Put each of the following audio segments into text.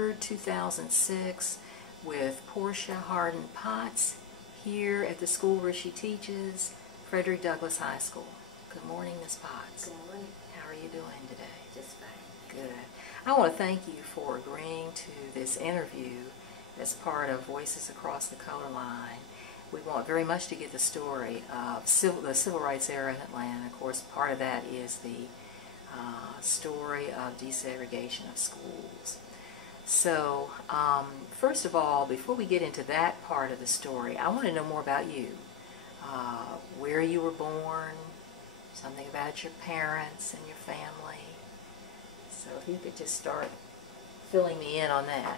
2006 with Portia Harden Potts here at the school where she teaches, Frederick Douglass High School. Good morning, Ms. Potts. Good morning. How are you doing today? Just fine. Good. I want to thank you for agreeing to this interview as part of Voices Across the Color Line. We want very much to get the story of the Civil Rights era in Atlanta. Of course, part of that is the story of desegregation of schools. So, first of all, before we get into that part of the story, I want to know more about you. Where you were born, something about your parents and your family. So if you could just start filling me in on that.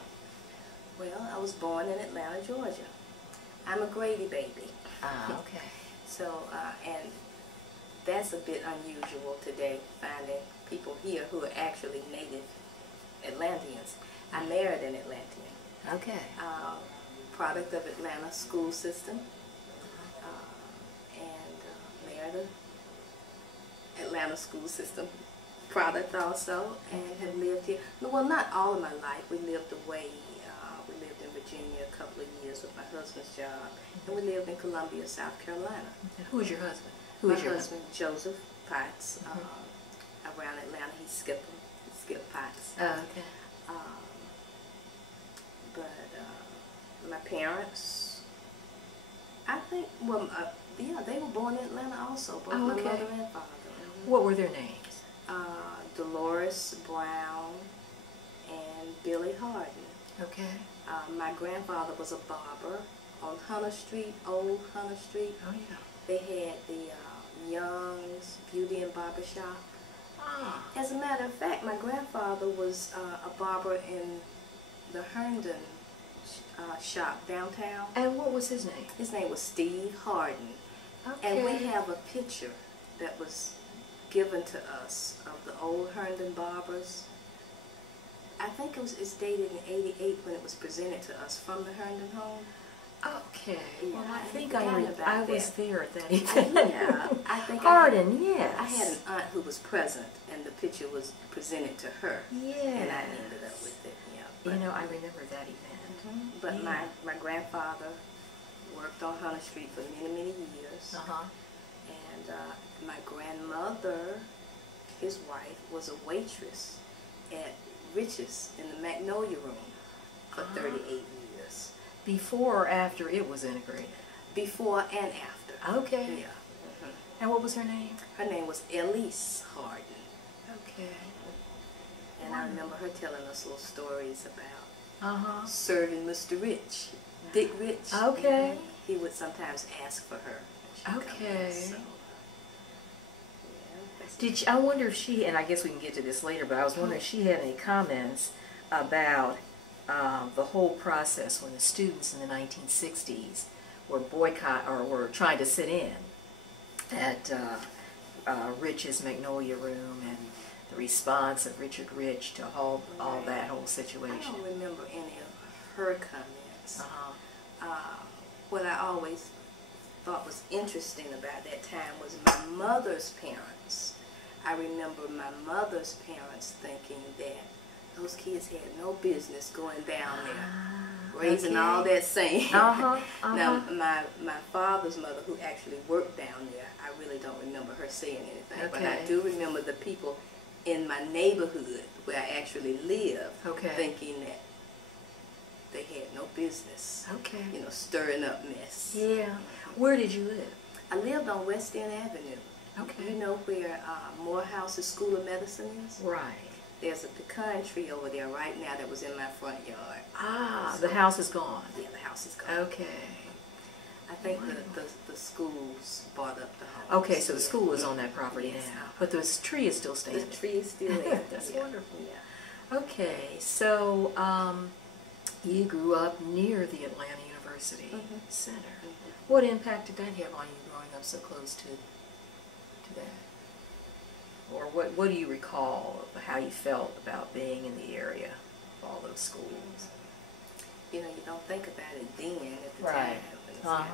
Well, I was born in Atlanta, Georgia. I'm a Grady baby. Ah, okay. So, and that's a bit unusual today, finding people here who are actually native Atlanteans. I married an Atlantean. Okay. Product of Atlanta school system. Married an Atlanta school system product also, and have lived here. Well, not all of my life. We lived away. We lived in Virginia a couple of years with my husband's job, and we lived in Columbia, South Carolina. Who is your husband? My husband, Joseph Potts. Around Atlanta, he skipped Potts. Oh, okay. My parents, I think, well, yeah, they were born in Atlanta also, both my mother and father. What were their names? Dolores Brown and Billy Harden. Okay. My grandfather was a barber on Hunter Street, old Hunter Street. Oh, yeah. They had the Young's Beauty and Barber Shop. Ah. As a matter of fact, my grandfather was a barber in the Herndon shop downtown. And what was his name? His name was Steve Harden. Okay. And we have a picture that was given to us of the old Herndon barbers. I think it's dated in '88 when it was presented to us from the Herndon home. Okay. Yeah, well, I think I was there at that event. Yeah, I think Harden, yes. I had an aunt who was present, and the picture was presented to her. Yeah. And I ended up with it. Yeah. But, you know, I remember that event. But yeah. my grandfather worked on Hunter Street for many, many years. And my grandmother, his wife, was a waitress at Rich's in the Magnolia Room for 38 years. Before or after it was integrated? Before and after. Okay. Yeah. And what was her name? Her name was Elise Harden. Okay. And I remember her telling us little stories about serving Mr. Rich, Dick Rich. Okay. He would sometimes ask for her. Okay. So, yeah, I wonder if she, and I guess we can get to this later, but I was wondering if she had any comments about the whole process when the students in the 1960s were were trying to sit in at Rich's Magnolia Room, and the response of Richard Rich to all that whole situation. I don't remember any of her comments. What I always thought was interesting about that time was my mother's parents. I remember my mother's parents thinking that those kids had no business going down there, raising all that sand. Now, my father's mother, who actually worked down there, I really don't remember her saying anything, but I do remember the people in my neighborhood where I actually lived thinking that they had no business, you know, stirring up mess. Yeah. Where did you live? I lived on West End Avenue. Okay. You know where Morehouse's School of Medicine is? Right. There's a pecan tree over there right now that was in my front yard. Ah, so the house is gone. Yeah, the house is gone. Okay. I think the schools bought up the home. Okay, so the school is on that property now. But the tree is still standing. The tree is still there. That's wonderful. Yeah. Okay, so you grew up near the Atlanta University Center. What impact did that have on you growing up so close to that? Or what do you recall of how you felt about being in the area of all those schools? You know, you don't think about it then at the right. time.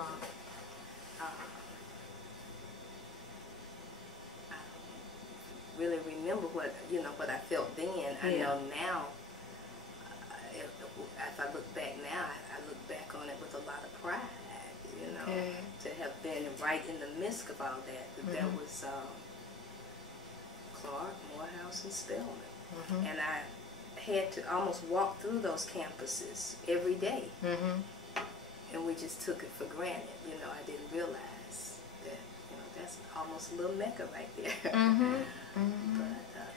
I really remember what I felt then. I know now look back now, I look back on it with a lot of pride, you know, Okay. to have been right in the midst of all that. That was Clark, Morehouse, and Spelman. And I had to almost walk through those campuses every day. And we just took it for granted. You know, I didn't realize that, you know, that's almost a little Mecca right there. But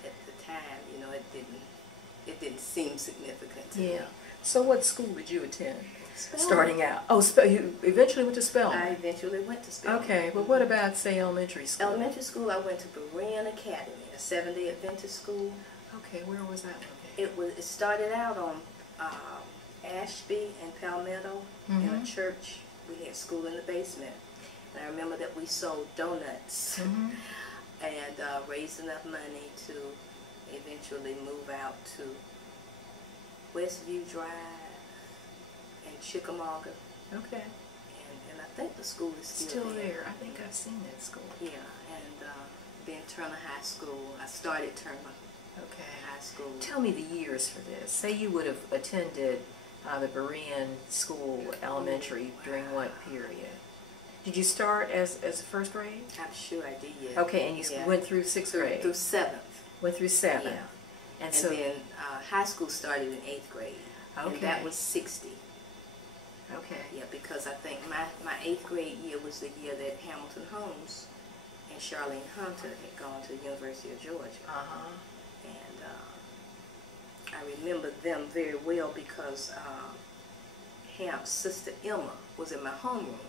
at the time, you know, it didn't seem significant to me. So what school did you attend? Spelman. Starting out? Oh, you eventually went to Spelman? I eventually went to Spelman. Okay, well what about, say, elementary school? Elementary school, I went to Berean Academy, a 7-day Adventist school. Okay, where was that located? It started out on Ashby and Palmetto in a church. We had school in the basement. And I remember that we sold donuts and raised enough money to eventually move out to Westview Drive and Chickamauga. Okay. And I think the school is still there. I think I've seen that school. Yeah, and then Turner High School. I started Turner High School. Tell me the years for this. Say you would have attended the Berean School Elementary during what period? Did you start as first grade? I'm sure I did, yeah. Okay, and you went through 6th grade? Through 7th. Went through 7th. Yeah. And then high school started in 8th grade. Okay. And that was 60. Okay. Yeah, because I think my 8th grade year was the year that Hamilton Holmes and Charlene Hunter had gone to the University of Georgia. And I remember them very well because Hamp's sister Emma was in my homeroom.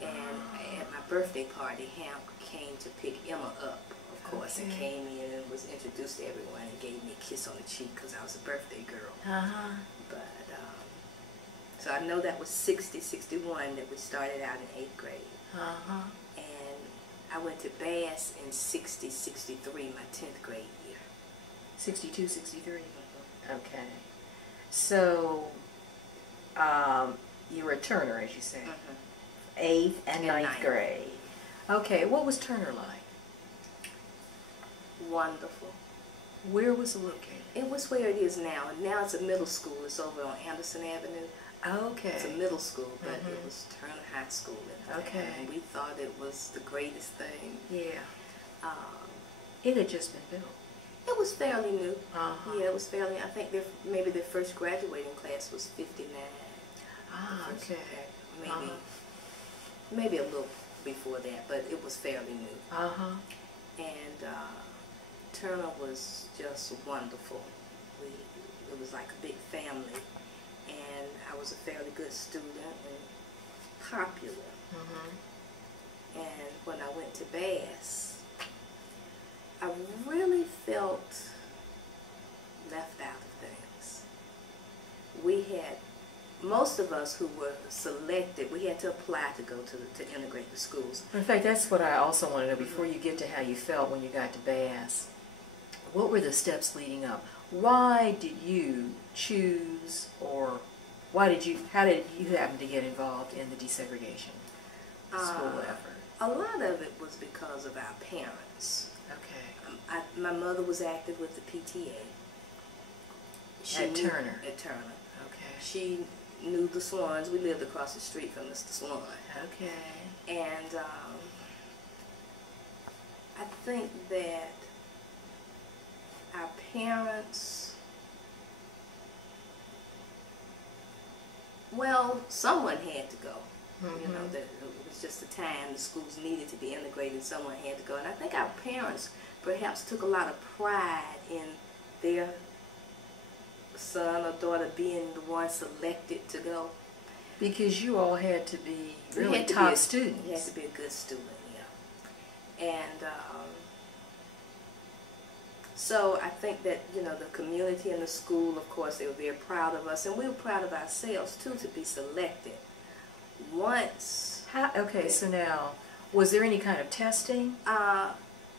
And at my birthday party, Hamp came to pick Emma up, of course, and came in and was introduced to everyone and gave me a kiss on the cheek because I was a birthday girl. But, so I know that was 60, 61 that we started out in 8th grade. And I went to Bass in 60, 63, my 10th grade year. 62, 63? Okay. So, you were a Turner, as you say. 8th and 9th grade. Okay, what was Turner like? Wonderful. Where was it located? It was where it is now. And now it's a middle school. It's over on Anderson Avenue. Okay. It's a middle school, but it was Turner High School at the time. And we thought it was the greatest thing. Yeah. It had just been built. It was fairly new. Yeah, it was fairly. I think maybe their first graduating class was 59. Okay. Maybe a little before that, but it was fairly new. And Turner was just wonderful. It was like a big family, and I was a fairly good student and popular. And when I went to Bass, I really felt left out of things. We had, most of us who were selected, we had to apply to go to integrate the schools. In fact, that's what I also want to know before you get to how you felt when you got to Bass. What were the steps leading up? Why did you choose, or how did you happen to get involved in the desegregation school effort? A lot of it was because of our parents. Okay. My mother was active with the PTA. At Turner? At Turner. Okay. She knew the Swans. We lived across the street from Mr. Swan. Okay. And I think that our parents, well, someone had to go. You know, that it was just a time the schools needed to be integrated. Someone had to go. And I think our parents perhaps took a lot of pride in their son or daughter being the one selected to go. Because you all had to be really top students. You had to be a good student, yeah. And so I think that, you know, the community and the school, of course, they were very proud of us. And we were proud of ourselves, too, to be selected. Once... Okay, so now, was there any kind of testing?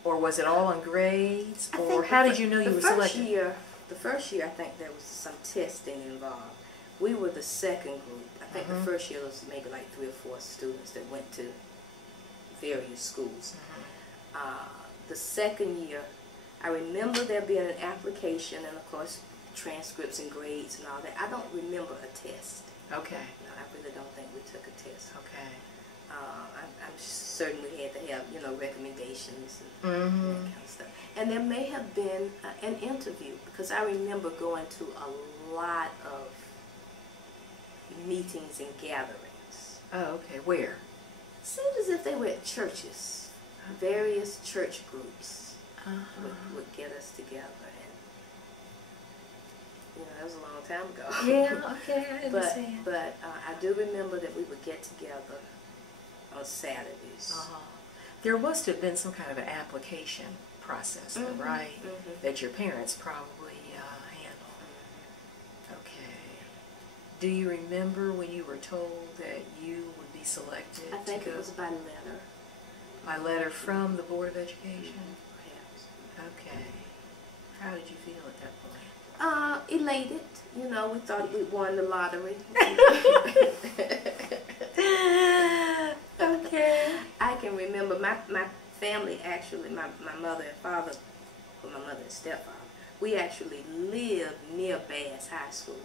Or was it all on grades? Or how did you know you were selected? The first year, I think there was some testing involved. We were the second group. I think the first year was maybe like 3 or 4 students that went to various schools. The second year, I remember there being an application, and of course, transcripts and grades and all that. I don't remember a test. Okay. No, I really don't think we took a test. Okay. I'm certain we had to have, you know, recommendations and Mm-hmm. that kind of stuff. And there may have been an interview, because I remember going to a lot of meetings and gatherings. Oh, okay. Where? Seemed as if they were at churches. Various church groups would get us together. And, you know, that was a long time ago. Yeah, okay, I understand. But I do remember that we would get together on Saturdays. There must have been some kind of an application process, though, right? That your parents probably handled. Okay. Do you remember when you were told that you would be selected? I think it was by letter. By letter from the Board of Education? Perhaps. Okay. How did you feel at that point? Elated. You know, we thought we won the lottery. Okay. I can remember my family actually, my mother and father, well, my mother and stepfather, we actually lived near Bass High School.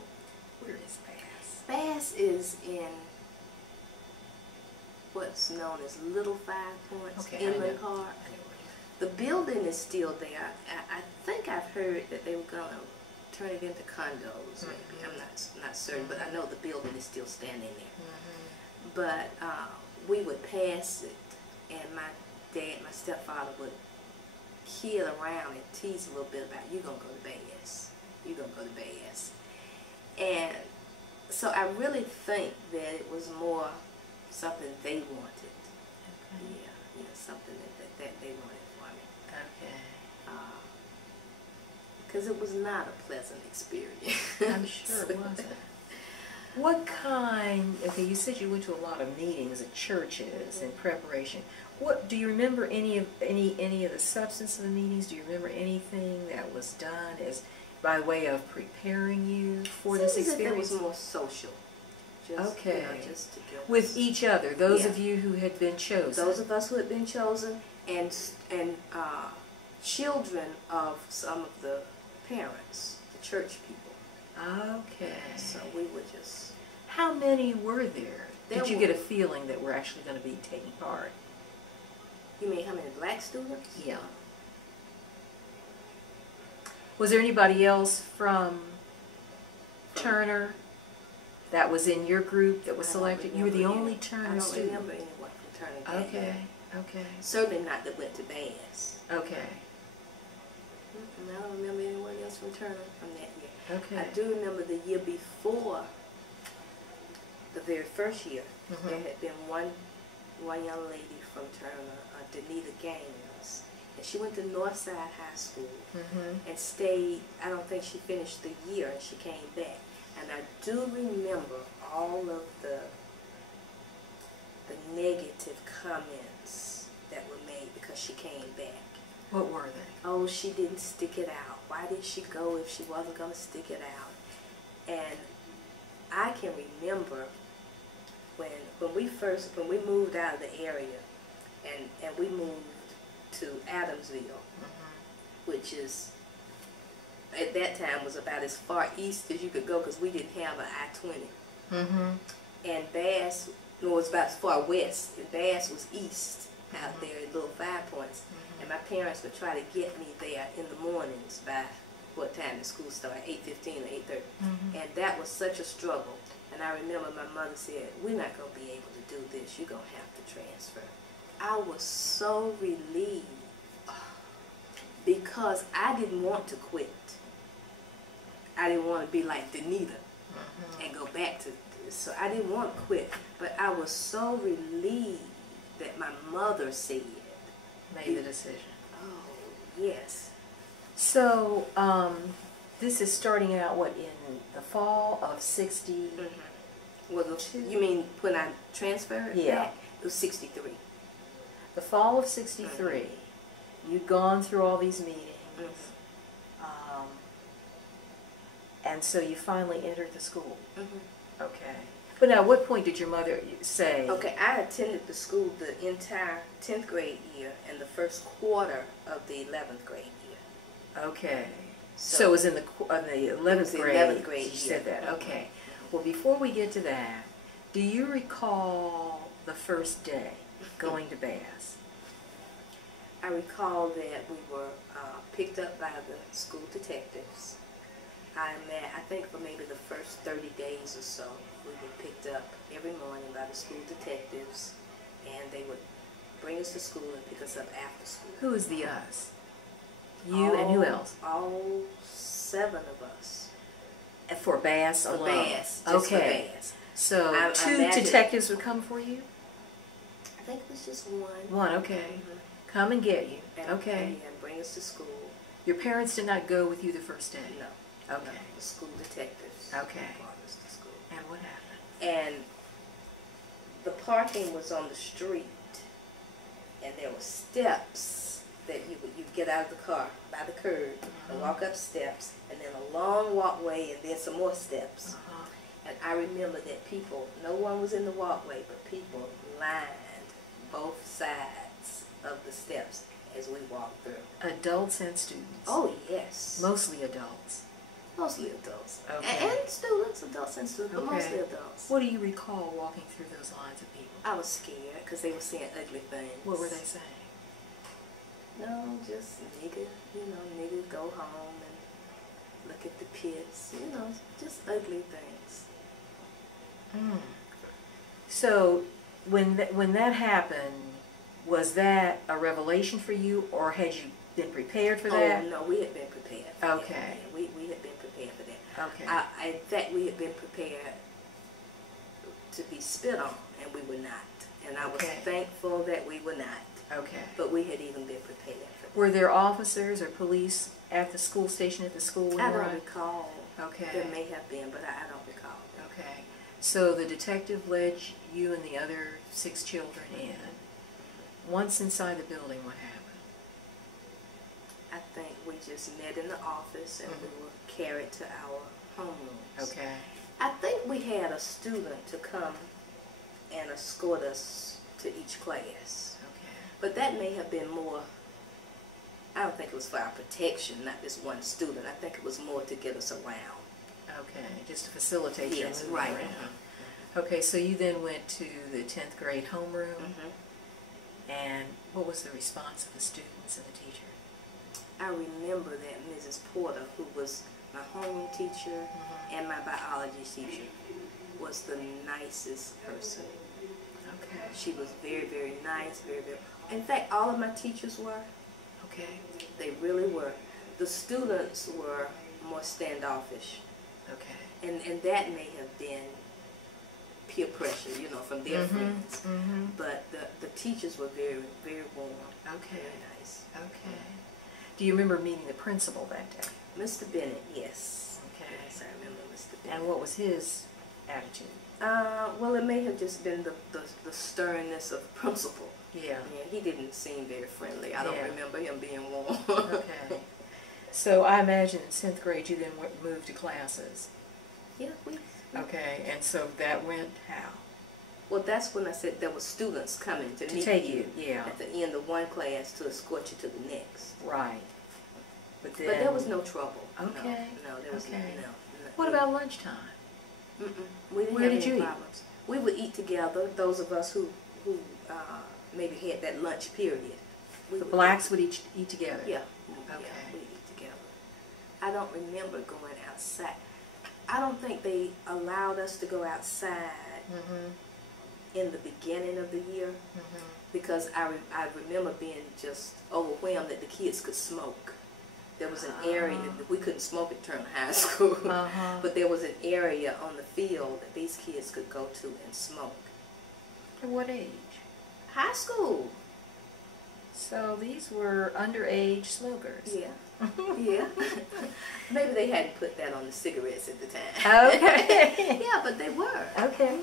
Where is Bass? Bass is in what's known as Little Five Points, Okay, Inland Park. The building is still there. I think I've heard that they were going to turn it into condos, maybe. I'm not certain, but I know the building is still standing there. But we would pass it, and my dad, my stepfather, would kid around and tease a little bit about, you're going to go to Bass. You're going to go to Bass. And so I really think that it was more something they wanted. Yeah, something that they wanted for me. Okay. Because it was not a pleasant experience. I'm sure it wasn't. What kind, okay, you said you went to a lot of meetings at churches in preparation. What, do you remember any of the substance of the meetings? Do you remember anything that was done as by way of preparing you for this experience? It was more social. Just, okay. You know, just to get with each other, those of you who had been chosen. Those of us who had been chosen, and children of some of the parents, the church people. Okay. So we would just... How many were there? Did you get a feeling that we're actually going to be taking part? You mean how many black students? Yeah. Was there anybody else from Turner that was in your group that was selected? You were the only Turner student? I don't remember anyone from Turner. Okay, okay. Certainly not that went to Bass. Okay. I don't remember anyone else from Turner from that year. Okay. I do remember the year before, the very first year, there had been one young lady from Turner, Danita Gaines, and she went to Northside High School and stayed. I don't think she finished the year, and she came back. And I do remember all of the negative comments that were made because she came back. What were they? Oh, she didn't stick it out. Why did she go if she wasn't going to stick it out? And I can remember when we moved out of the area and we moved to Adamsville, which is, at that time, was about as far east as you could go because we didn't have an I-20. And Bass was about as far west, and Bass was east out there at Little Five Points. And my parents would try to get me there in the mornings by what time the school started, 8:15 or 8:30. And that was such a struggle. And I remember my mother said, we're not going to be able to do this. You're going to have to transfer. I was so relieved because I didn't want to quit. I didn't want to be like Danita and go back to this. So I didn't want to quit. But I was so relieved that my mother said, made the decision. Oh, yes. So, this is starting out, what, in the fall of 60? Well, you mean when I transferred back? It was 63. The fall of 63. You'd gone through all these meetings. And so you finally entered the school. Okay. But now, what point did your mother say? Okay, I attended the school the entire 10th grade year and the first quarter of the 11th grade year. Okay. So it was in the 11th grade. 11th grade. You said that. Okay. Well, before we get to that, do you recall the first day going to Bass? I recall that we were picked up by the school detectives. I think for maybe the first 30 days or so, we were picked up every morning by the school detectives, and they would bring us to school and pick us up after school. Who is the us? You and who else? All 7 of us. For Bass alone? For Bass. Just okay. For Bass. So two detectives would come for you? I think it was just one. One, okay. Come and get you. Okay. And bring us to school. Your parents did not go with you the first day? No. Okay. No, the school detectives okay. brought us to school. And what happened? And the parking was on the street, and there were steps that you get out of the car by the curb and walk up steps, and then a long walkway, and then some more steps. And I remember that people, no one was in the walkway, but people lined both sides of the steps as we walked through. Adults and students? Oh, yes. Mostly adults? Mostly adults. Okay. And students, adults and students, but mostly adults. What do you recall walking through those lines of people? I was scared because they were saying ugly things. What were they saying? No, just nigga, nigga, go home and look at the pits, just ugly things. So when that happened, was that a revelation for you, or had you been prepared for that? Oh, no, we had been prepared for that. Okay. We had been prepared for that. Okay. In fact, we had been prepared to be spit on, and we were not. And I was thankful that we were not. Okay. But we had even been prepared for that. Were there officers or police at the school station at the school when I you were don't recall. Okay. There may have been, but I don't recall. Okay. So the detective led you and the other 6 children in. Once inside the building, what happened? I think we just met in the office and we were carried to our homerooms. Okay. I think we had a student to come and escort us to each class. Okay. But that may have been more, I don't think it was for our protection, not just one student. I think it was more to get us around. Okay, just to facilitate your moving right. around. Okay, so you then went to the 10th grade homeroom, and what was the response of the students and the teacher? I remember that Mrs. Porter, who was my homeroom teacher and my biology teacher, was the nicest person. Okay. She was very, very nice, very, very... In fact, all of my teachers were. Okay. They really were. The students were more standoffish. Okay. And that may have been peer pressure, from their friends. But the teachers were very, very warm. Okay. Very nice. Okay. Do you remember meeting the principal that day? Mr. Bennett, yes. Okay. Yes, I remember Mr. Bennett. And what was his attitude? Well, it may have just been the sternness of the principal. Yeah. Yeah, he didn't seem very friendly. I don't remember him being warm. Okay. So I imagine in 10th grade you then moved to classes. Yeah, Okay, and so that went how? Well, that's when I said there were students coming to meet take you. Yeah. At the end of one class to escort you to the next. Right. But there was no trouble. Okay. No, there was no. What about lunchtime? We didn't Where have did any you problems. We would eat together. Those of us who maybe had that lunch period. The blacks would eat together? Yeah. Okay. Yeah, we eat together. I don't remember going outside. I don't think they allowed us to go outside in the beginning of the year because I remember being just overwhelmed that the kids could smoke. There was an area, we couldn't smoke at Turner High School, but there was an area on the field that these kids could go to and smoke. At what age? High school. So these were underage smokers. Yeah. Yeah. Maybe they hadn't put that on the cigarettes at the time. Okay. Yeah, but they were. Okay.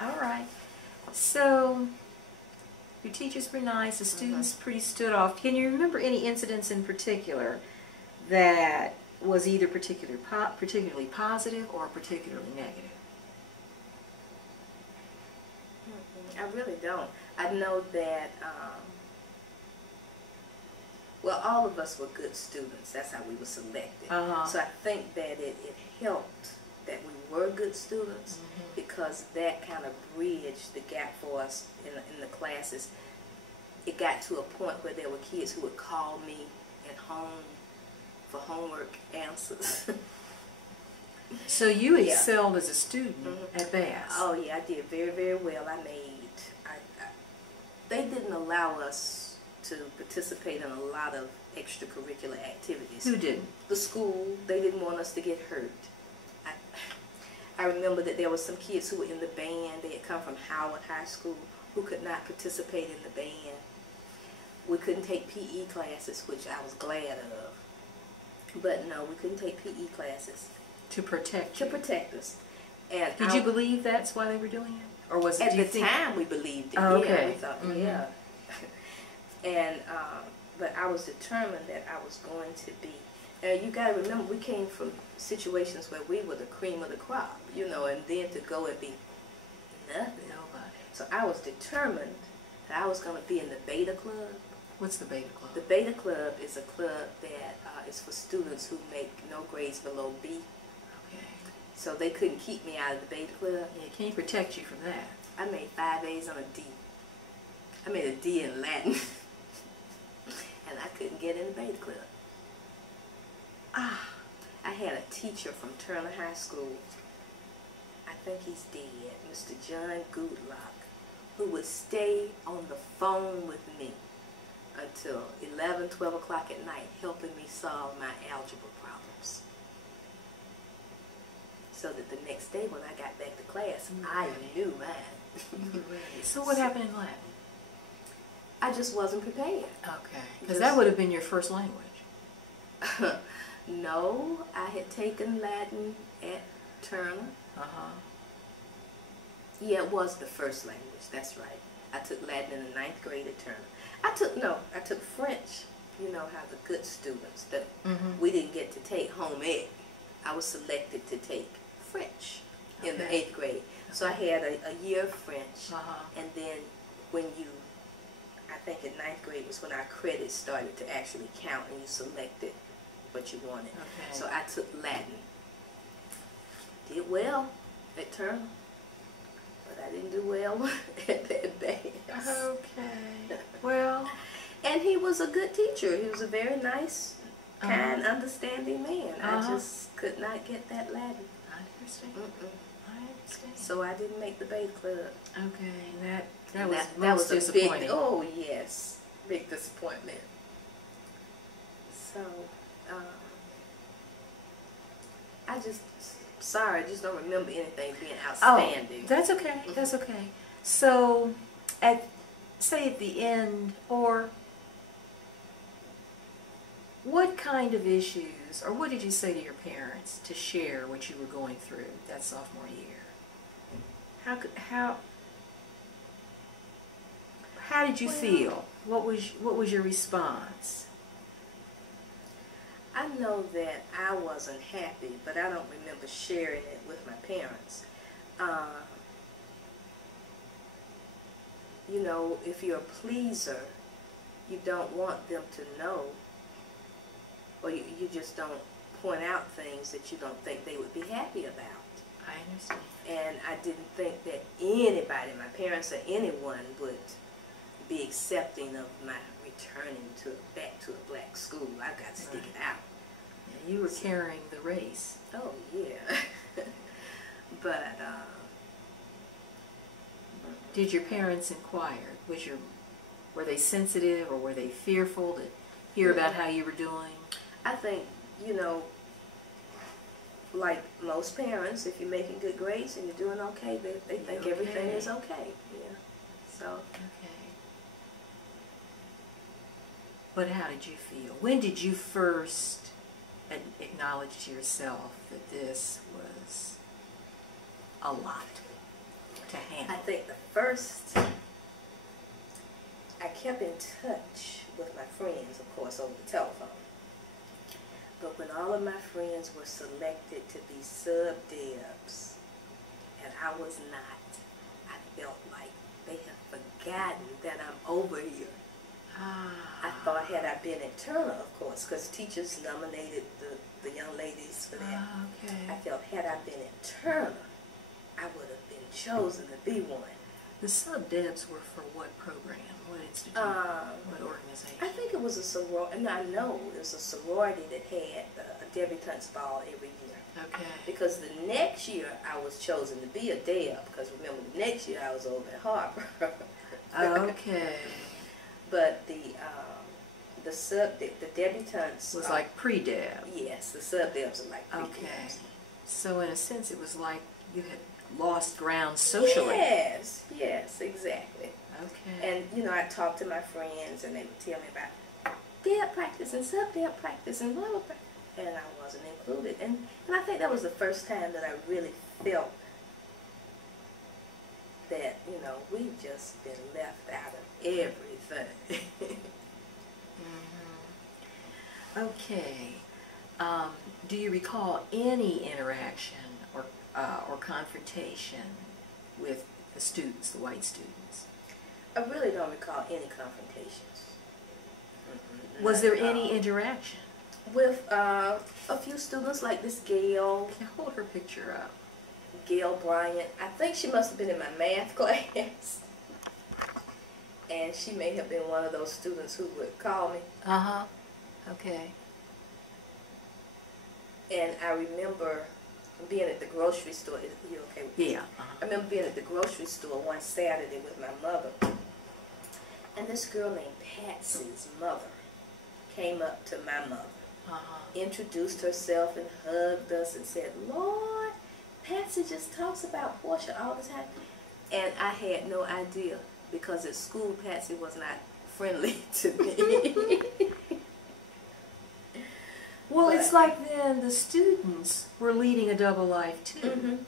All right. So your teachers were nice. The students pretty stood off. Can you remember any incidents in particular that was either particularly positive or particularly negative? I really don't. I know that Well, all of us were good students. That's how we were selected. So I think that it helped that we were good students, because that kind of bridged the gap for us in the classes. It got to a point where there were kids who would call me at home for homework answers. So you excelled as a student at Bass. Oh yeah, I did very, very well. They didn't allow us to participate in a lot of extracurricular activities. Who didn't? The school. They didn't want us to get hurt. I remember that there were some kids who were in the band. They had come from Howard High School, who could not participate in the band. We couldn't take PE classes, which I was glad of. But no, we couldn't take PE classes. To protect you. To protect us. And did you believe that's why they were doing it? Or was it, at the time we believed it. Oh, okay. Yeah, we thought, yeah. And, but I was determined that I was going to be. You got to remember, we came from situations where we were the cream of the crop, you know, and then to go and be nothing. Nobody. So I was determined that I was going to be in the Beta Club. What's the Beta Club? The Beta Club is a club that is for students who make no grades below B. Okay. So they couldn't keep me out of the Beta Club. Yeah, can you protect you from that? I made 5 A's on a D. I made a D in Latin. And I couldn't get in the Beta Club. I had a teacher from Turner High School, I think he's dead, Mr. John Goodlock, who would stay on the phone with me until 11, 12 o'clock at night, helping me solve my algebra problems. So that the next day when I got back to class, I knew mine. So what happened in Latin? I just wasn't prepared. Okay. Because that would have been your first language. No, I had taken Latin at Turner. Yeah, it was the first language, that's right. I took Latin in the 9th grade at Turner. I took French. You know how the good students, that we didn't get to take home ec. I was selected to take French in the 8th grade. So I had a year of French, and then when you, I think in 9th grade was when our credits started to actually count and you selected what you wanted. Okay. So I took Latin. Did well at Turner, but I didn't do well at Bass. Okay. Well. And he was a good teacher. He was a very nice, kind, understanding man. I just could not get that Latin. I understand. I understand. So I didn't make the Beta Club. Okay. That was disappointing. Big, oh yes, big disappointment. So. I just don't remember anything being outstanding. Oh, that's okay. That's okay. So, say at the end, or what kind of issues, or what did you say to your parents to share what you were going through that sophomore year? How did you feel? What was your response? I know that I wasn't happy, but I don't remember sharing it with my parents. You know, if you're a pleaser, you don't want them to know, or you just don't point out things that you don't think they would be happy about. I understand. And I didn't think that anybody, my parents or anyone, would be accepting of my returning back to a black school. I've got to stick it out. Yeah, you were carrying the race. Oh yeah. But did your parents inquire? Were they sensitive, or were they fearful to hear about how you were doing? I think, you know, like most parents, if you're making good grades and you're doing okay, they think everything is okay. Yeah. So. Okay. But how did you feel? When did you first acknowledge to yourself that this was a lot to handle? I think the first, I kept in touch with my friends, of course, over the telephone. But when all of my friends were selected to be sub-debs, and I was not, I felt like they have forgotten that I'm over here. I thought had I been at Turner, of course, because teachers nominated the young ladies for that. Okay. I felt had I been at Turner, I would have been chosen to be one. The sub-debs were for what program? What institute? What organization? I think it was a sorority, and I know it was a sorority that had a debutante's ball every year. Okay. Because the next year I was chosen to be a deb, because remember the next year I was over at Harvard. Okay. But the debutantes Was like pre-deb. Yes, the sub-debs are like pre-debs. Okay. So in a sense it was like you had lost ground socially. Yes, yes, exactly. Okay. And, you know, I talked to my friends, and they would tell me about deb practice and sub-deb practice and blah, blah, blah. And I wasn't included. And I think that was the first time that I really felt that, you know, we've just been left out of everything. Okay. Do you recall any interaction or confrontation with the students, the white students? I really don't recall any confrontations. Was there any interaction? With a few students, like this Gail. Can you hold her picture up? Gail Bryant. I think she must have been in my math class. And she may have been one of those students who would call me. Uh-huh. Okay. And I remember being at the grocery store. You okay with Yeah. I remember being at the grocery store one Saturday with my mother. And this girl named Patsy's mother came up to my mother, introduced herself and hugged us and said, "Lord, Patsy just talks about Portia all the time." And I had no idea, because at school Patsy was not friendly to me. Well, it's like then the students were leading a double life too.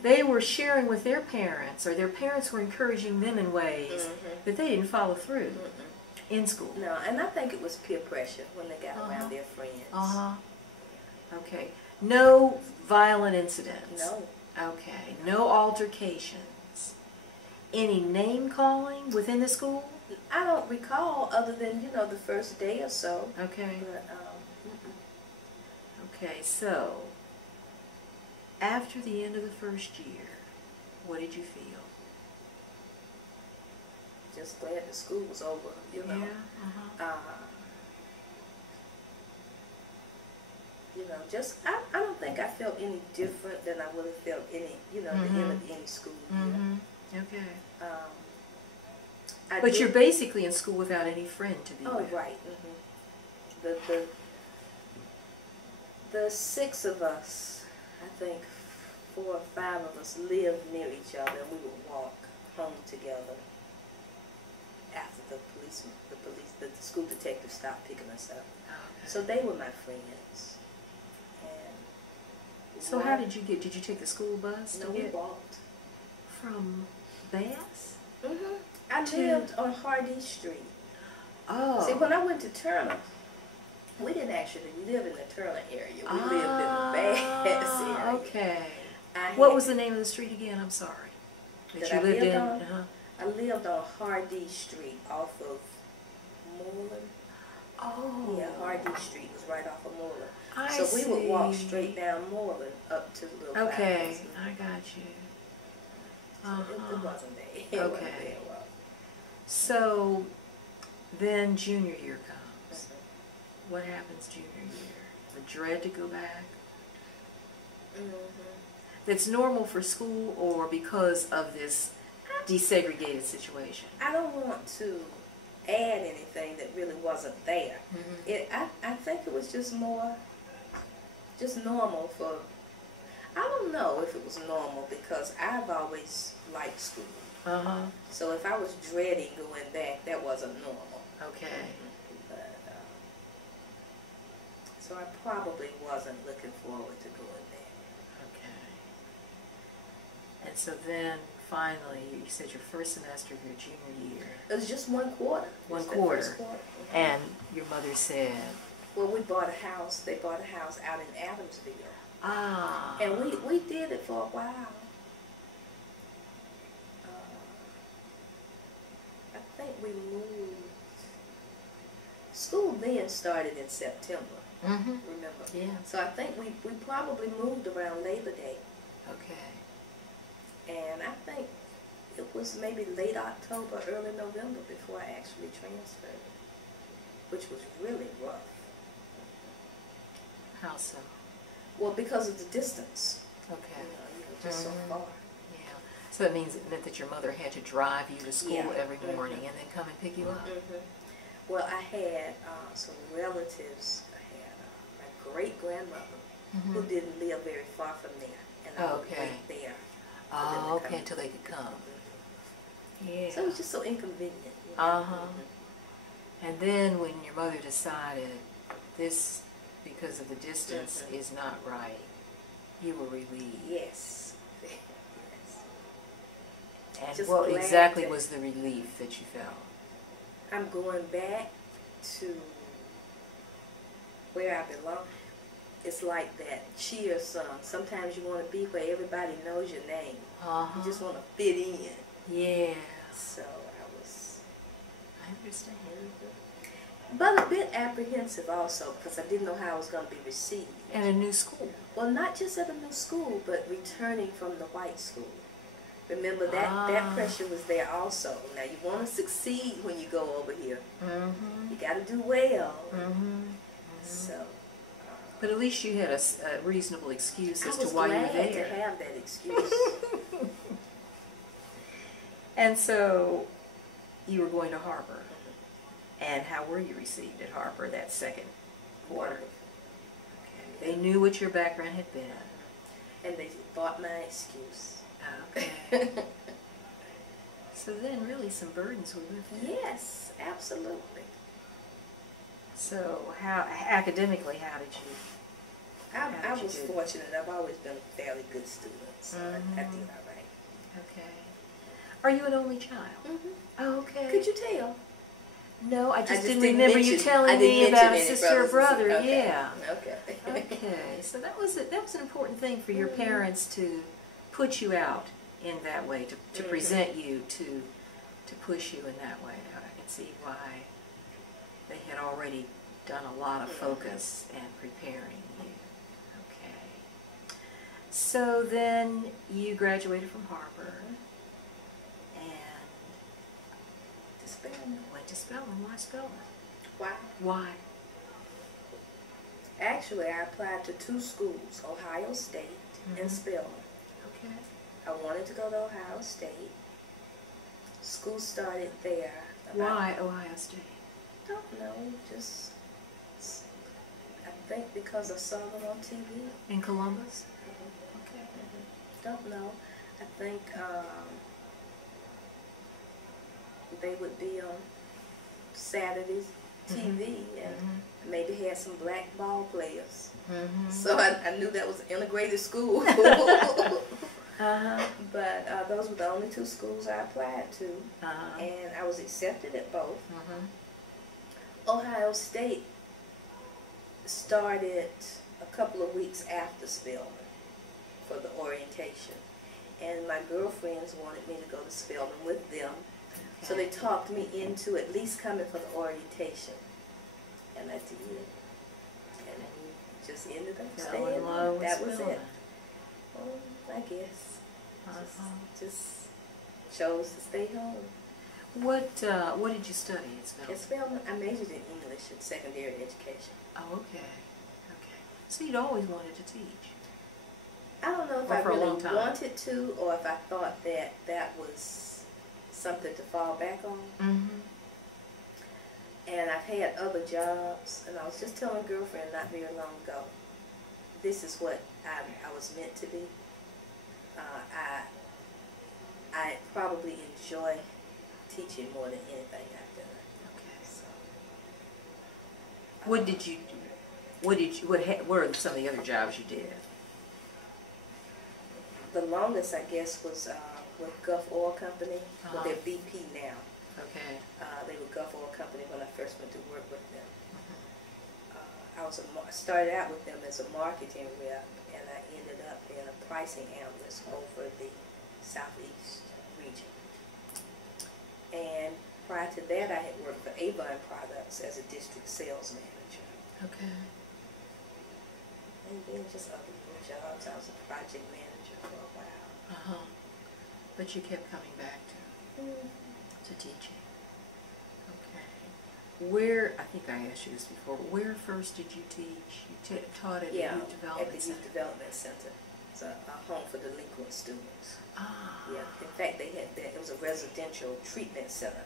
They were sharing with their parents, or their parents were encouraging them in ways that they didn't follow through in school. No, and I think it was peer pressure when they got around their friends. Okay. No violent incidents? No. Okay. No altercations? Any name calling within the school? I don't recall, other than, you know, the first day or so. Okay. But, Okay, so after the end of the first year, what did you feel? just glad the school was over, you know. Yeah. You know, just, I don't think I felt any different than I would have felt any, you know, the end of any school year. Okay. I but did, you're basically in school without any friend to be with. Oh, right. The 6 of us, I think 4 or 5 of us lived near each other, and we would walk home together after the school detective stopped picking us up. Okay. So they were my friends. And so how did you take the school bus? No, we walked. From Bass? I lived on Hardy Street. Oh. See, when I went to Turner, we didn't actually live in the Turner area. We lived in the Bass area. Okay. What was the name of the street again? I'm sorry. That you lived in? I lived on Hardy Street off of Moreland. Oh. Yeah, Hardy Street was right off of Moreland. So we would walk straight down Moreland up to the little Okay, I got you. It wasn't there. It okay. wasn't there. So then junior year comes. What happens junior year? The dread to go back? That's normal for school, or because of this desegregated situation? I don't want to add anything that really wasn't there. I think it was just more, just normal for, I don't know if it was normal, because I've always liked school. So if I was dreading going back, that wasn't normal. Okay. But, so I probably wasn't looking forward to going back. Okay. And so then finally, you said your first semester of your junior year. It was just 1 quarter. One quarter. And your mother said? Well, we bought a house. They bought a house out in Adamsville. Ah. And we did it for a while. I think we moved school then started in September. Remember? Yeah. So I think we probably moved around Labor Day. Okay. And I think it was maybe late October, early November before I actually transferred, which was really rough. How so? Well, because of the distance. Okay. You know, just so far. Yeah. So it meant that your mother had to drive you to school every morning and then come and pick you up? Well, I had some relatives. I had my great-grandmother who didn't live very far from there. And I would wait there. Oh, okay, until they could come. Yeah. So it was just so inconvenient. And then when your mother decided this, because of the distance, is not right, you were relieved. Yes. And just what exactly was the relief that you felt? I'm going back to where I belong. It's like that Cheer song. Sometimes you want to be where everybody knows your name. You just want to fit in. Yeah. So I understand. But a bit apprehensive also, because I didn't know how I was going to be received. At a new school? Well, not just at a new school, but returning from the white school. Remember, that pressure was there also. Now, you want to succeed when you go over here. You got to do well. So... But at least you had a reasonable excuse as to why you were there. I was glad to have that excuse. And so, you were going to Harper. And how were you received at Harper that second quarter? Okay. They knew what your background had been. And they bought my excuse. Okay. So then really some burdens were lifted. Yes, absolutely. So academically, how did you? I was fortunate. I've always been a fairly good student, so I did all right. Okay. Are you an only child? Oh, okay. Could you tell? No, I just didn't remember you telling me about a sister or brother. Okay. Yeah. Okay. Okay. So that was an important thing for your parents to put you out in that way, to present you, to push you in that way. I can see why they had already done a lot of focus and preparing you. Okay. So then you graduated from Harper and went to Spelman. Why Spelman? Why? Actually, I applied to 2 schools, Ohio State and Spelman. Okay. I wanted to go to Ohio State. School started there. Why Ohio State? Don't know, just I think because I saw them on TV. In Columbus? Okay. Don't know. I think they would be on Saturday's TV and maybe had some black ball players. So I knew that was an integrated school. But those were the only 2 schools I applied to, and I was accepted at both. Ohio State started a couple of weeks after Spelman for the orientation, and my girlfriends wanted me to go to Spelman with them, so they talked me into at least coming for the orientation, and I did, and I just ended up staying. That was it. Well, I guess just chose to stay home. What did you study at Spelman? At Spelman, I majored in English and secondary education. Oh, okay. Okay. So you'd always wanted to teach? I don't know if I really wanted to, or if I thought that that was something to fall back on. And I've had other jobs, and I was just telling a girlfriend not very long ago, this is what I was meant to be. I probably enjoy teaching more than anything I've done. Okay. So, what are some of the other jobs you did? The longest, I guess, was with Gulf Oil Company. Well, they're BP now. Okay. They were Gulf Oil Company when I first went to work with them. I started out with them as a marketing rep, and I ended up being a pricing analyst over the Southeast region. And prior to that, I had worked for Avon Products as a district sales manager. Okay. And then just other little jobs. I was a project manager for a while. But you kept coming back to teaching. Okay. Where, I think I asked you this before, where first did you teach? You taught at the Youth Development at the Center. Youth Development Center. It's a home for delinquent students. Ah. Yeah. In fact, they had that. It was a residential treatment center.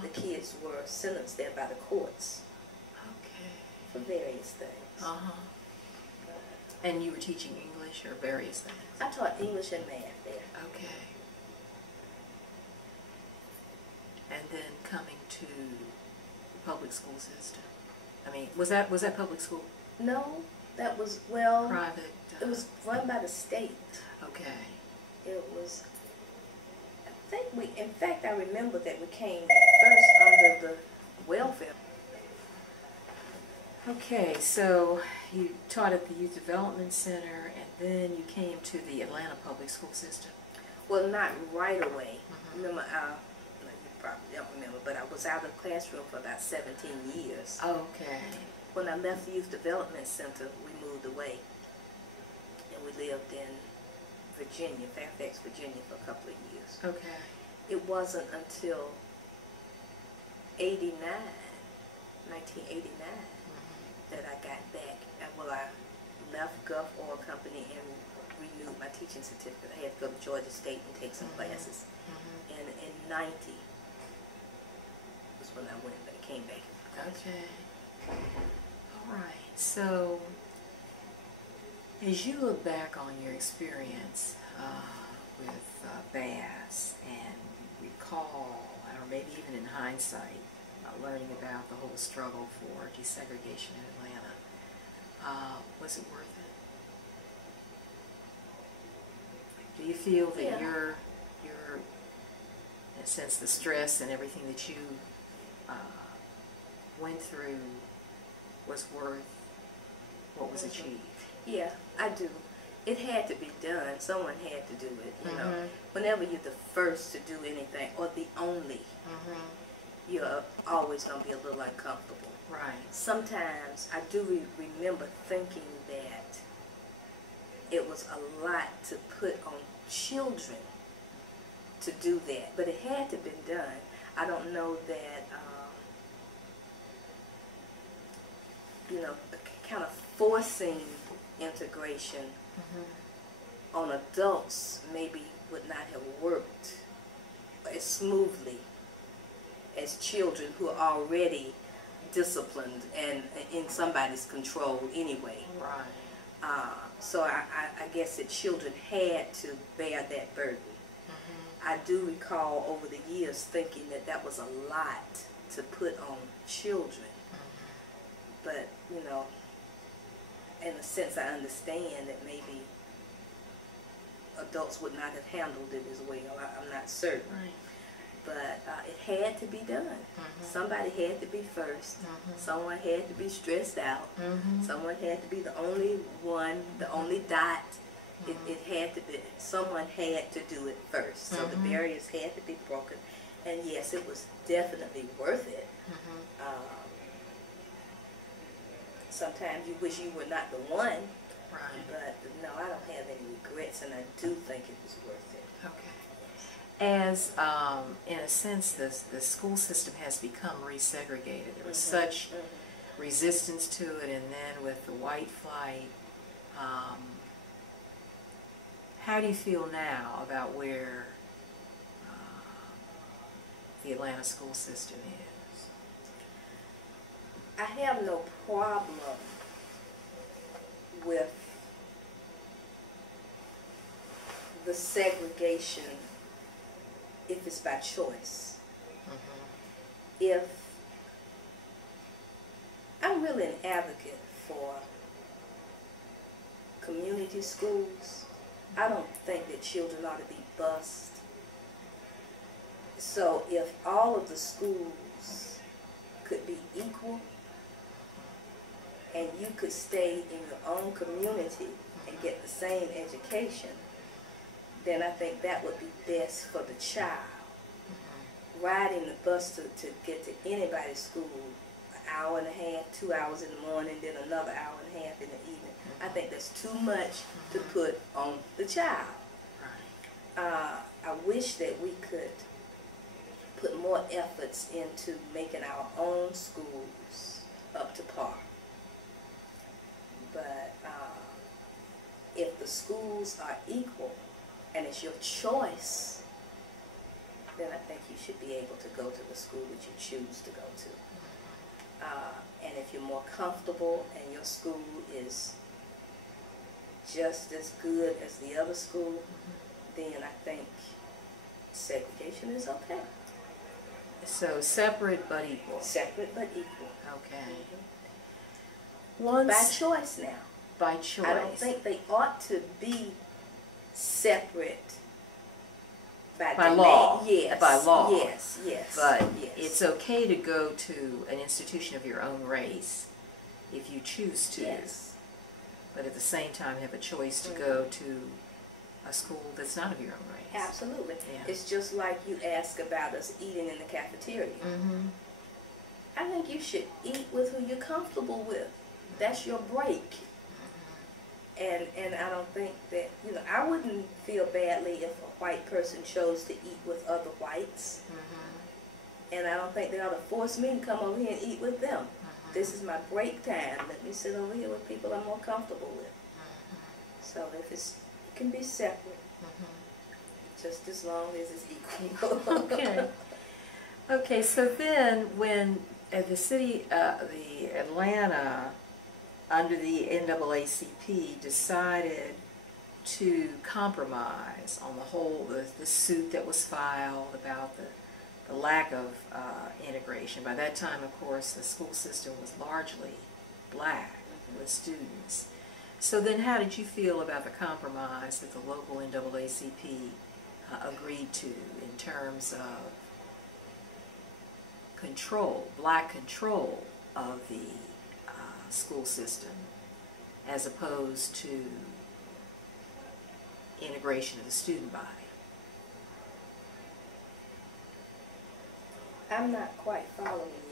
The kids were sentenced there by the courts. Okay. For various things. And you were teaching English or various things? I taught English and math there. Okay. And then coming to the public school system. I mean, was that public school? No, that was, well, private. It was run by the state. Okay. It was, I think in fact, I remember that we came first under the welfare. Okay, so you taught at the Youth Development Center, and then you came to the Atlanta public school system. Well, not right away. Remember, you probably don't remember, but I was out of the classroom for about 17 years. Okay. When I left the Youth Development Center, we moved away, and we lived in Virginia, Fairfax, Virginia, for a couple of years. Okay. It wasn't until 1989, that I got back. Well, I left Gulf Oil Company and renewed my teaching certificate. I had to go to Georgia State and take some classes. And in 90 was when I came back. Okay. All right. So, as you look back on your experience with Bass and recall, or maybe even in hindsight, learning about the whole struggle for desegregation in Atlanta, was it worth it? Do you feel that your in a sense, the stress and everything that you went through was worth what was achieved? Yeah, I do. It had to be done. Someone had to do it. You know, whenever you're the first to do anything or the only, you're always going to be a little uncomfortable. Right. Sometimes I do remember thinking that it was a lot to put on children to do that, but it had to be done. I don't know that, you know, kind of forcing integration on adults maybe would not have worked as smoothly as children who are already disciplined and in somebody's control anyway. Right. So I guess that children had to bear that burden. I do recall over the years thinking that that was a lot to put on children. But, you know, in a sense I understand that maybe adults would not have handled it as well. I'm not certain. Right. But it had to be done. Somebody had to be first. Someone had to be stressed out. Someone had to be the only one, the only dot. It had to be, someone had to do it first. So the barriers had to be broken. And yes, it was definitely worth it. Sometimes you wish you were not the one. Right. But no, I don't have any regrets, and I do think it was worth it. Okay. As, in a sense, the school system has become resegregated. There was such resistance to it, and then with the white flight, how do you feel now about where the Atlanta school system is? I have no problem with the segregation if it's by choice. If I'm really an advocate for community schools, I don't think that children ought to be bused. So if all of the schools could be equal and you could stay in your own community and get the same education, then I think that would be best for the child. riding the bus to get to anybody's school, an hour and a half, 2 hours in the morning, then another hour and a half in the evening. I think that's too much to put on the child. I wish that we could put more efforts into making our own schools up to par. But if the schools are equal and it's your choice, then I think you should be able to go to the school that you choose to go to. And if you're more comfortable and your school is just as good as the other school, then I think segregation is okay. So separate but equal. Separate but equal. Okay. By choice now. By choice. I don't think they ought to be separate by law. Yes. By law. Yes, yes. But yes. it's okay to go to an institution of your own race if you choose to. Yes. But at the same time have a choice to go to a school that's not of your own race. Absolutely. Yeah. It's just like you ask about us eating in the cafeteria. I think you should eat with who you're comfortable with. That's your break. And I don't think that, you know, I wouldn't feel badly if a white person chose to eat with other whites. And I don't think they ought to force me to come over here and eat with them. This is my break time. Let me sit over here with people I'm more comfortable with. So if it can be separate, just as long as it's equal. Okay. Okay, so then when the city, the Atlanta, under the NAACP, decided to compromise on the whole, the suit that was filed about the lack of integration. By that time, of course, the school system was largely black with students. So then how did you feel about the compromise that the local NAACP agreed to in terms of control, black control of the school system as opposed to integration of the student body? I'm not quite following you.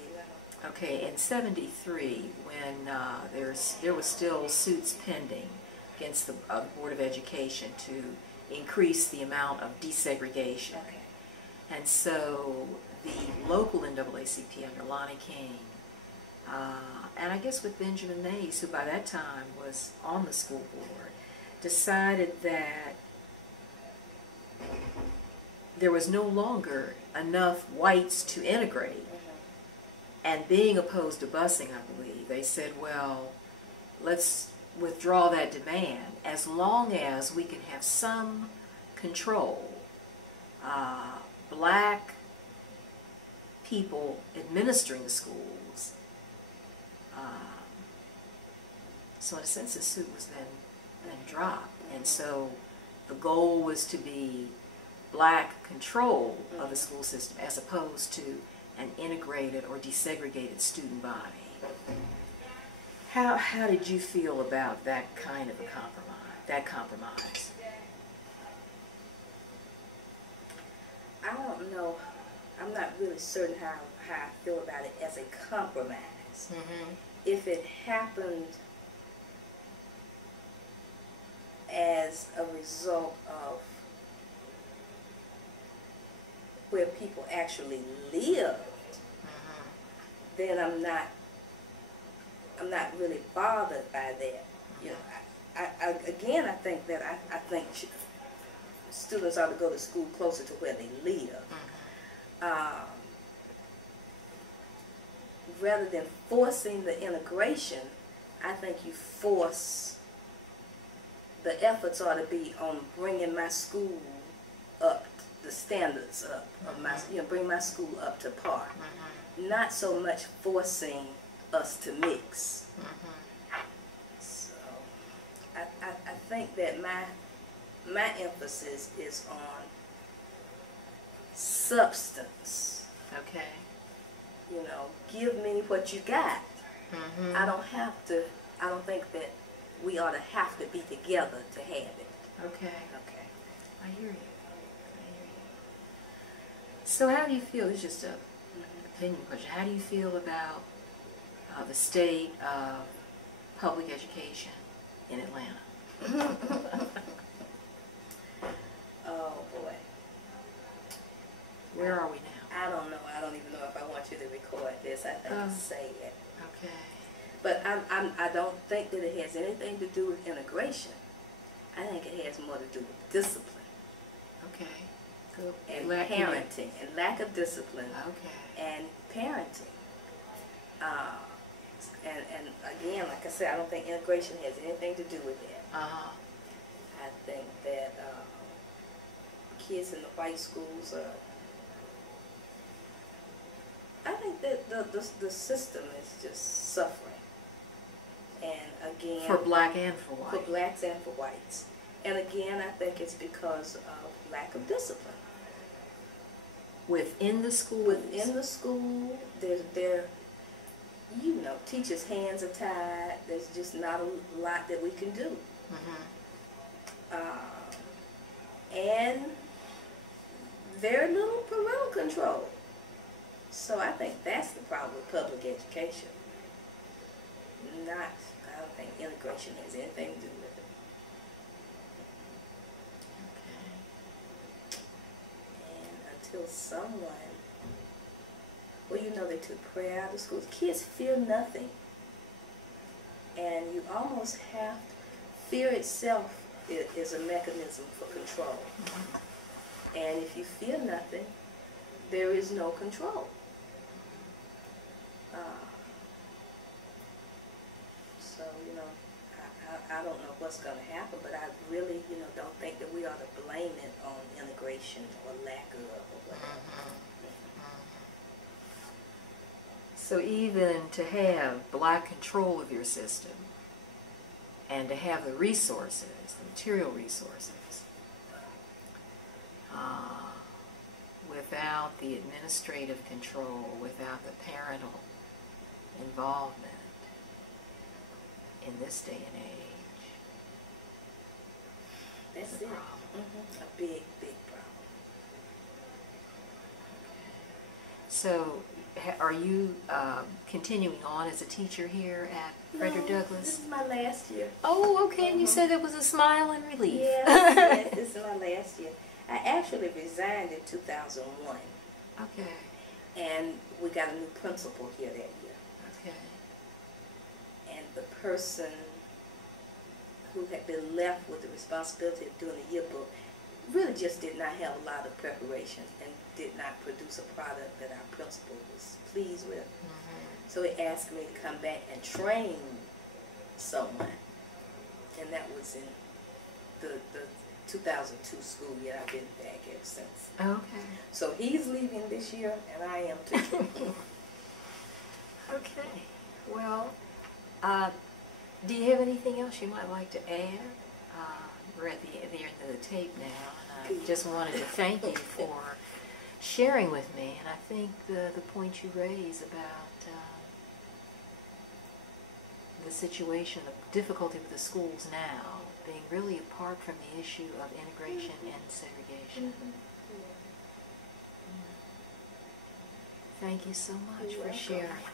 Okay, in '73, when there was still suits pending against the Board of Education to increase the amount of desegregation. Okay. And so the local NAACP under Lonnie King, and I guess with Benjamin Mays, who by that time was on the school board, decided that there was no longer enough whites to integrate. And being opposed to busing, I believe, they said, well, let's withdraw that demand as long as we can have some control. Black people administering the schools. So in a sense, the suit was then dropped. And so the goal was to be black control of the school system as opposed to an integrated or desegregated student body. How did you feel about that kind of a compromise? I don't know. I'm not really certain how I feel about it as a compromise. If it happened as a result of where people actually lived, then I'm not really bothered by that. You know, again, I think students ought to go to school closer to where they live. Rather than forcing the integration, I think you force, the efforts ought to be on bringing my school up, the standards up, of my, bring my school up to par. Not so much forcing us to mix. So I think that my emphasis is on substance. Okay. You know, give me what you got. I don't think that we ought to have to be together to have it. Okay. Okay. I hear you. So how do you feel, it's just an opinion question, how do you feel about the state of public education in Atlanta? Oh boy. Where are we now? I don't know. I don't even know if I want you to record this. I think it's say it. Okay. But I don't think that it has anything to do with integration. I think it has more to do with discipline. Okay. Good. And parenting. And lack of discipline. Okay. And parenting. And again, like I said, I don't think integration has anything to do with that. I think that kids in the white schools are... I think that the system is just suffering. And again... For black and for white. For blacks and for whites. And again, I think it's because of lack of discipline. Within the school? Within the school, you know, teachers' hands are tied. There's just not a lot that we can do. And very little parental control. So I think that's the problem with public education. I don't think integration has anything to do with it. Okay. And until someone, well, you know, they took prayer out of schools. Kids fear nothing. And you almost have, fear itself is a mechanism for control. And if you fear nothing, there is no control. So, you know, I don't know what's going to happen, but I really, you know, don't think that we ought to blame it on integration or lack of or whatever. So even to have black control of your system and to have the resources, the material resources, without the administrative control, without the parental involvement in this day and age, that's it. A big, big problem. So, are you continuing on as a teacher here at Frederick Douglass? This is my last year. Oh, okay. And you said there was a smile and relief. Yes, this is my last year. I actually resigned in 2001. Okay. And we got a new principal here that year. Okay. And the person who had been left with the responsibility of doing the yearbook really just did not have a lot of preparation and did not produce a product that our principal was pleased with. So he asked me to come back and train someone. And that was in the 2002 school year. I've been back ever since. Okay. So he's leaving this year, and I am too. Okay. Well, do you have anything else you might like to add? We're at the end of the tape now, and I just wanted to thank you for sharing with me. And I think the point you raise about the situation, the difficulty with the schools now, being really apart from the issue of integration and segregation. Thank you so much for sharing.